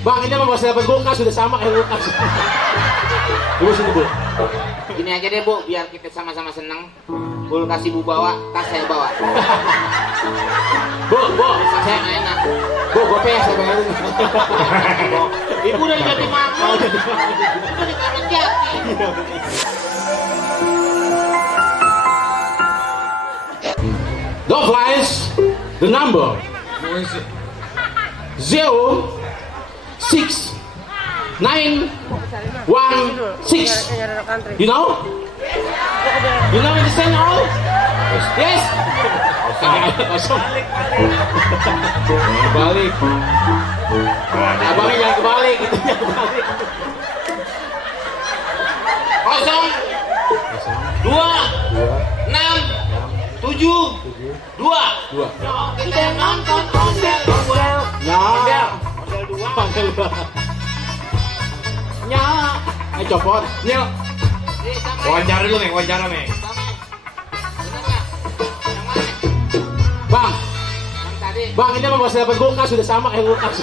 Bang, ini mau dapat kulkas sudah sama kayak kulkas. Ibu sini bu. Gini aja deh bu, biar kita sama-sama seneng. Kulkas ibu bawa, tas saya bawa. Bu, Tas saya nggak enak. bu, gope ya saya bayarin. Ibu udah jadi makmur. Ibu di Kramat Jati. Dog flies the number 0 6 9 1 6. You know? You know in the same all? Yes. Kosong. Kebalik. Abangnya jangan kebalik, gitu jangan kebalik. Kosong. 2 6 7 2. Kita nonton ondel. Ya. Ondel 2. Panggil Bang. Nya. Ayo copot. Yuk, wawancara dulu nih, wawancara nih. Bener nggak? Yang mana? Bang, Yang tadi. Bang, ini mau dapat kulkas sudah sama kayak kulkas.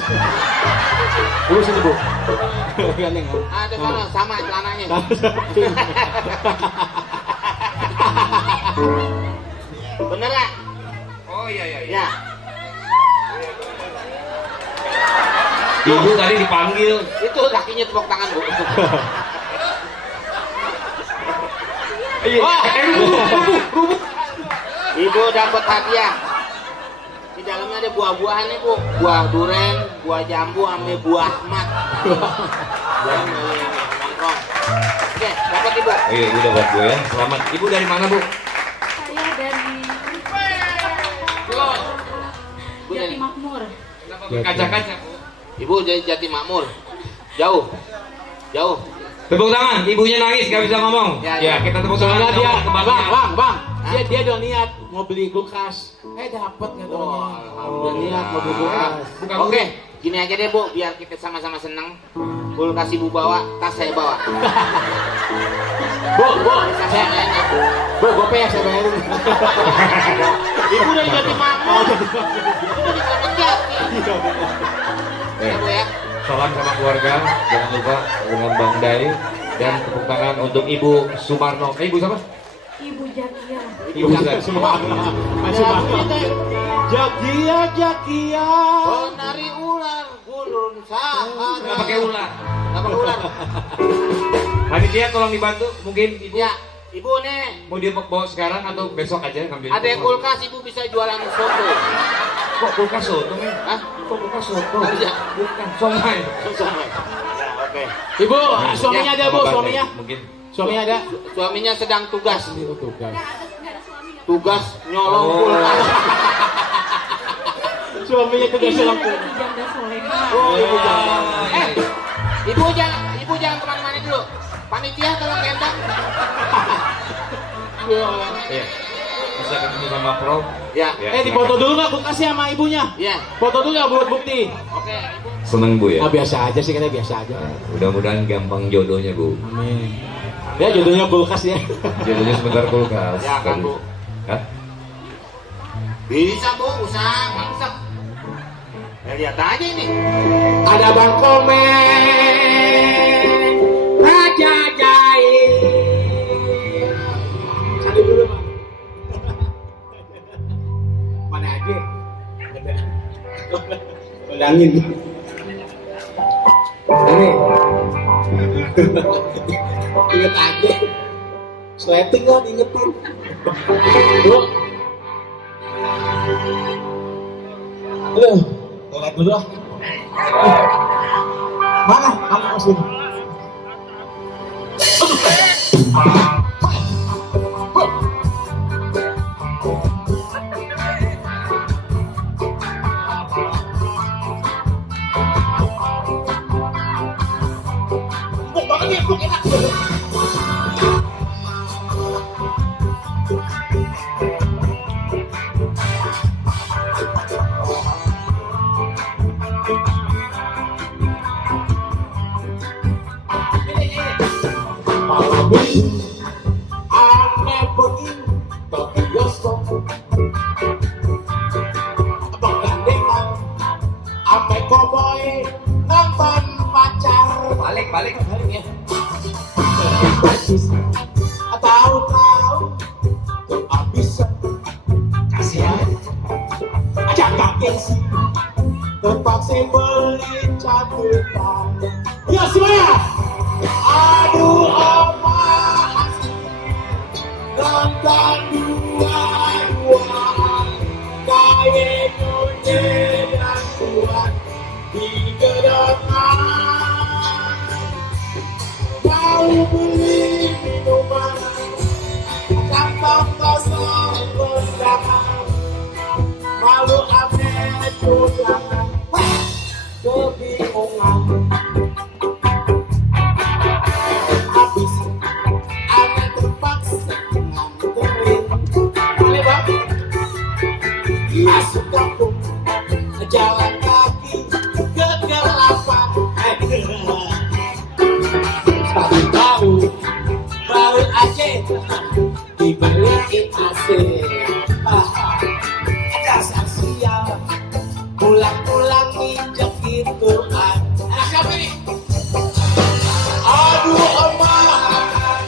Bu sini bu. Gandeng. Ada sana sama celananya. Bener nggak? Oh iya. Ya. Ibu tadi dipanggil. Itu kakinya tepuk tangan bu. Wah, Ibu dapat hadiah. Di dalamnya ada buah-buahan nih bu. Buah duren, buah jambu, sama buah mat. Nongkrong. Oke, dapat ibu. Iya, ibu udah buat gue ya. Selamat. Ibu dari mana bu? Saya dari Ibu Jati dari Makmur. Kenapa berkaca-kaca bu? Ibu dari Jati Makmur. Jauh. Tepuk tangan, ibunya nangis, gak bisa ngomong. Ya. Kita tepuk tangan. soalnya dia, Kebahagiaan. bang, dia udah niat mau beli kulkas. Dapat nggak temannya? Udah niat mau beli kulkas. Bukan Oke, gini aja deh bu, biar kita sama-sama seneng. Kulkas ibu bawa, tas saya bawa. Bu, Tas saya nggak enak. bu, gope ya saya bayarin. Ibu udah jadi makmur. Ibu di Kramat Jati. Ya bu ya. Salam sama keluarga, jangan lupa dengan Bang Dai dan tepuk tangan untuk Ibu Sumarno. Ibu siapa? Ibu Jakia. Ibu Semua. Masih Ya, mahal. begitu. Jakia. Penari ular gulung sahara. Nggak pakai ular. Nggak pakai ular. Panitia tolong dibantu, mungkin Ibu Ya, ibu nih. mau dia bawa sekarang atau besok aja ngambil. Ada kulkas, ibu bisa jualan soto. Kok kulkas soto nih? Hah? Kok kulkas soto? Iya. Bukan, somai. Ya, oke. Ibu, suaminya ada bu, Sama Bang suaminya. Dai, mungkin. Suaminya ada. Suaminya sedang tugas. Ini tugas. Nggak ada suaminya. Tugas nyolong Oh. kulkas. Suaminya tugas Ini dalam dari Janda Soleha. Oh, ibu jangan. iya. Ibu jangan kemana-mana dulu. Panitia tolong gendong. Iya. Bisa ketemu sama Prof. Ya. Dipoto dulu nggak kulkasnya sama ibunya? Ya. Foto dulu nggak buat bukti? Oke, ibu. Seneng Bu ya? Ah, biasa aja sih, katanya biasa aja. Mudah-mudahan gampang jodohnya Bu. Amin. Ya jodohnya kulkas ya. Jodohnya sebentar kulkas. Ya, kan, Bu. Hah? Bisa bu, usaha mantap. Ya, lihat aja ini. Ada Bang Komen, Raja Jahit. Salim dulu Bang. Mana aja? Ulangin. Ini. Ingat aja. Sleting kan ingetin. Bu. Halo, toilet dulu ah. Mana? Kamu masukin. Empuk banget ya, empuk enak. Aneh pergi ke bioskop, begandengan ame koboi nonton balik. ya. Tahu-tahu kehabisan Kasihan. aja kakek sih terpaksa beli catatan. Ya semuanya. Aduh apa nonton dua-duaan kayak nyonya dan kuat di gedangan. Mau beli minuman kantong kosong bersama malu ame tunangan kebingungan habis ame terpaksa nganterin boleh bang masuk kampung jalan kaki kegelapan tahu baru aja dibeliin AC. Dasar sial pulang-pulang injek gituan. Anak siapa ini? Aduh emak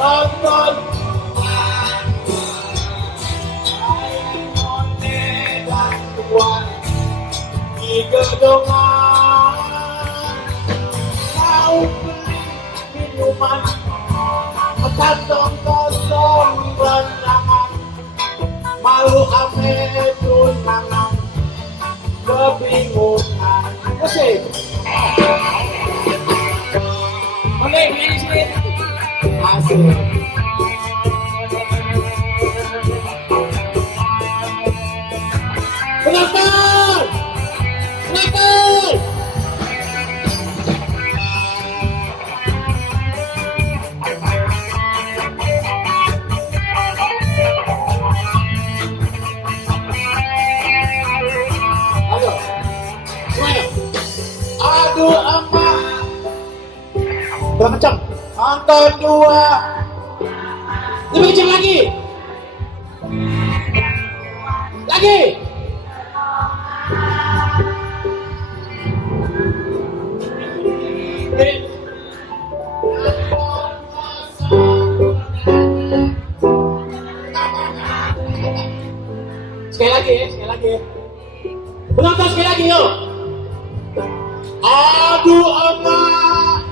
nonton dan tuan di gedongan mau beli minuman kantong kosong benangan malu ame tunangan kebingungan. Asik. Oke, ini sih. Asik. Penonton! Penonton! Ayo, semuanya. Aduh emak. Berapa jam? Nonton dua. Lebih kencang lagi. Lagi. Sekali lagi ya, sekali lagi. Penonton sekali lagi yuk. Aduh emak.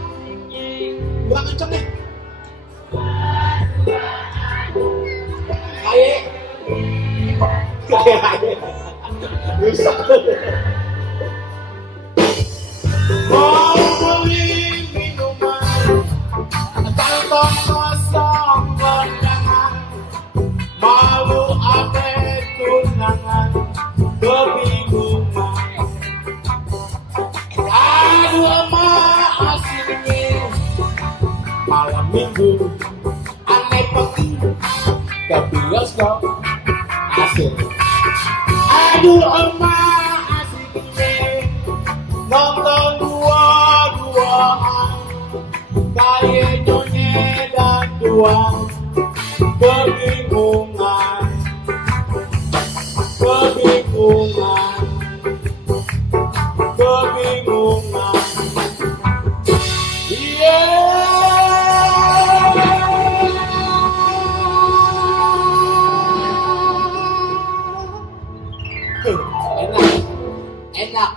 Kurang kenceng deh. Kayak. Bisa. Mau beli minuman kantong kosong benangan malu ame tunangan kebingungan. Aduh emak asiknya malam minggu aneh pergi ke bioskop asik. Aduh emak asiknya nonton dua-duaan kayak nyonya dan tuan kebingungan kebingungan kebingungan. Enak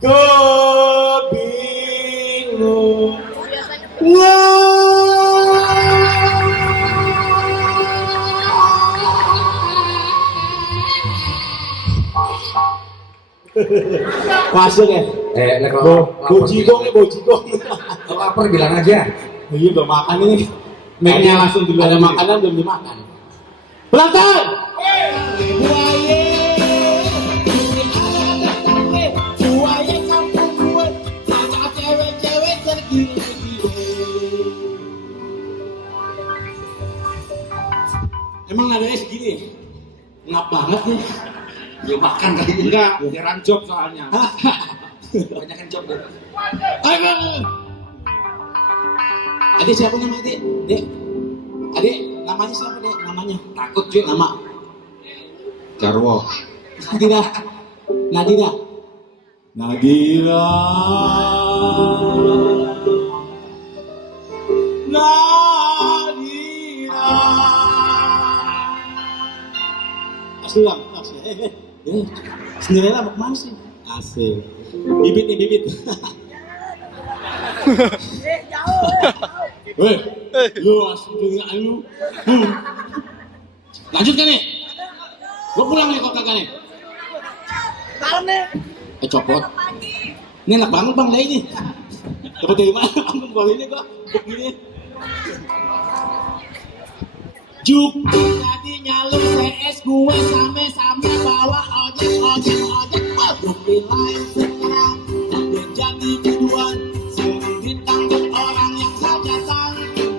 kebingungan. Masuk ya? Bojigong. Kalau lapar bilang aja. Iya udah makan ini. Mainnya langsung dulu. Ada makanan belum dimakan. Penonton! Buaya kampung gue, banyak cewek-cewek tergila-gila. Emang nadanya segini? Ngap banget nih. Ya makan kali ini. Enggak. Jarang job soalnya. Banyak kan job. Ayo. Adik siapa namanya adik? Adik namanya siapa dek? Namanya? Takut cuy. Nama? Jarwo. Nadira. Nadira. Asli bang, asli. Sendirian mau kemana sih? Asik. Bibit nih, bibit. Weh, lu asli lu. Lanjut kan nih? Gua pulang nih kok kagak nih. Copot. Ini enak banget bang, ini. Dapat dari mana? Ambil bawa ini gua, begini. Juk tadinya lu CS gue same-same bawa ojek. Waduh lain sekarang udah jadi biduan. Sering ditangkap orang yang saja sanggup.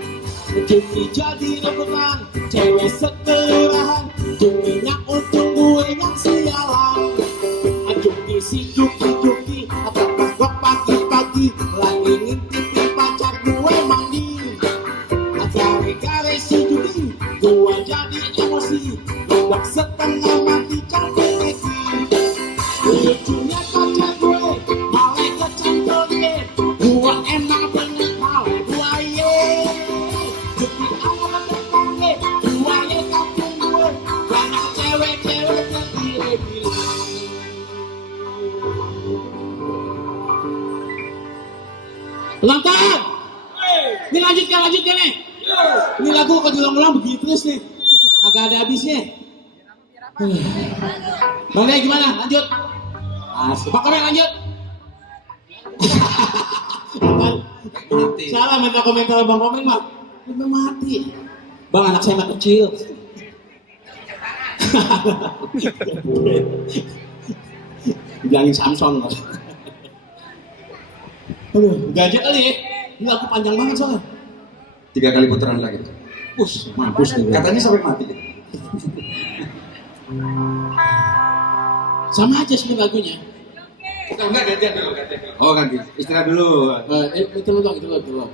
Juki jadi rebutan, cewek sekelurahan. Jukinya untung gue yang sialan. Juki si Juki atau gua pagi-pagi lagi ngintipin pacar gue mandi. Gara-gara si Juki gua jadi emosi, udah setengah mati capek esi. Lucunya pacar gue malah kecantolnya, gua emang bener malah buaya. Juki anak tetangga, buaya kampung gue, banyak cewek-cewek terpilih-pilih. Penonton, ini lanjutkan nih. Ini lagu kalau diulang-ulang begitu terus nih, agak ada habisnya. Bang Dai gimana? Lanjut. Asik. Bang Komeng lanjut. Salah minta komentar Bang Komeng mah. Udah mati. Bang anak saya mah kecil. Bilangin Samson. Aduh, gadget kali ya. Ini lagu panjang banget soalnya. 3 kali putaran lagi. Mampus nih. Katanya sampai mati. Sama aja sih lagunya. Enggak, gantian dulu. Oh ganti. Istirahat dulu. Itu dulu.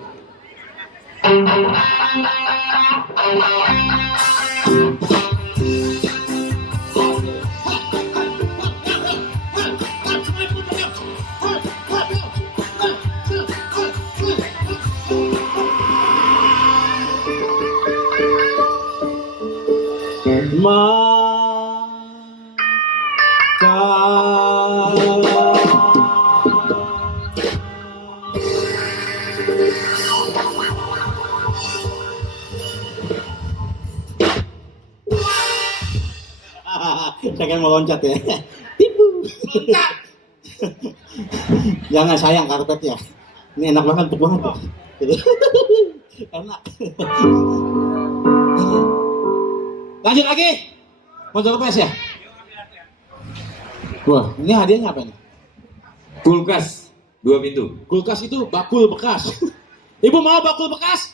Saya kan mau loncat ya. Tipu. Loncat. Jangan sayang karpetnya. Ini enak banget, empuk banget. Enak. Lanjut lagi. Mau coba PS ya? Wah, ini hadiahnya apa nih? Kulkas 2 pintu. Kulkas itu bakul bekas. Ibu mau bakul bekas?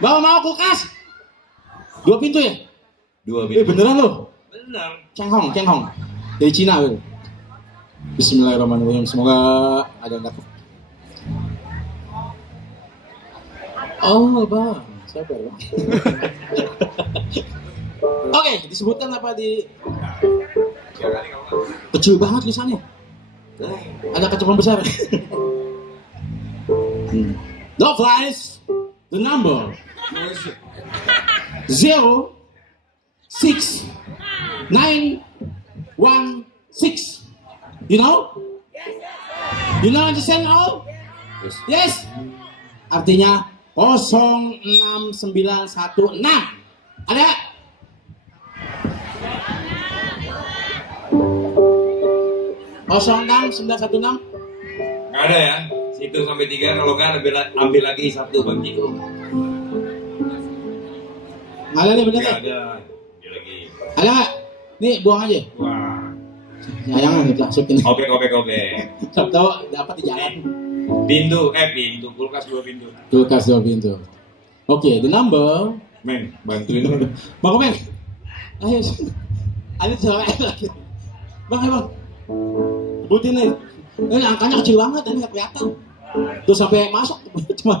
Bapak mau kulkas? 2 pintu ya? 2 pintu. Beneran loh? Benar. Cenghong. Dari Cina loh. Bismillahirrahmanirrahim. Semoga ada yang dapat. Oh, Bang. Sabar, Bang. Oke, disebutkan apa di... Kecil banget tulisannya. Ada kecepatan besar. No flies. The number 0 6 9 1 6. You know? You know understand all? Yes. Artinya 06916. Ada? 06916. Nggak ada ya? 1 sampai 3 kalau nggak ambil lagi 1 Bang Ciko. Nggak ada nih bener Nggak kan? ada. Ambil lagi. Ada nggak? Nih buang aja. Wah. Jangan masukin. Oke. Siapa tahu dapat di jalan. Pintu, kulkas 2 pintu. Kulkas 2 pintu. Oke, the number. Men, bantuin. Bang Komeng. Ayo. Ada coba lagi. Bang, ayo Bang. Sebutin nih. Ini angkanya kecil banget, ini nggak kelihatan. Tuh sampai masuk. Cuma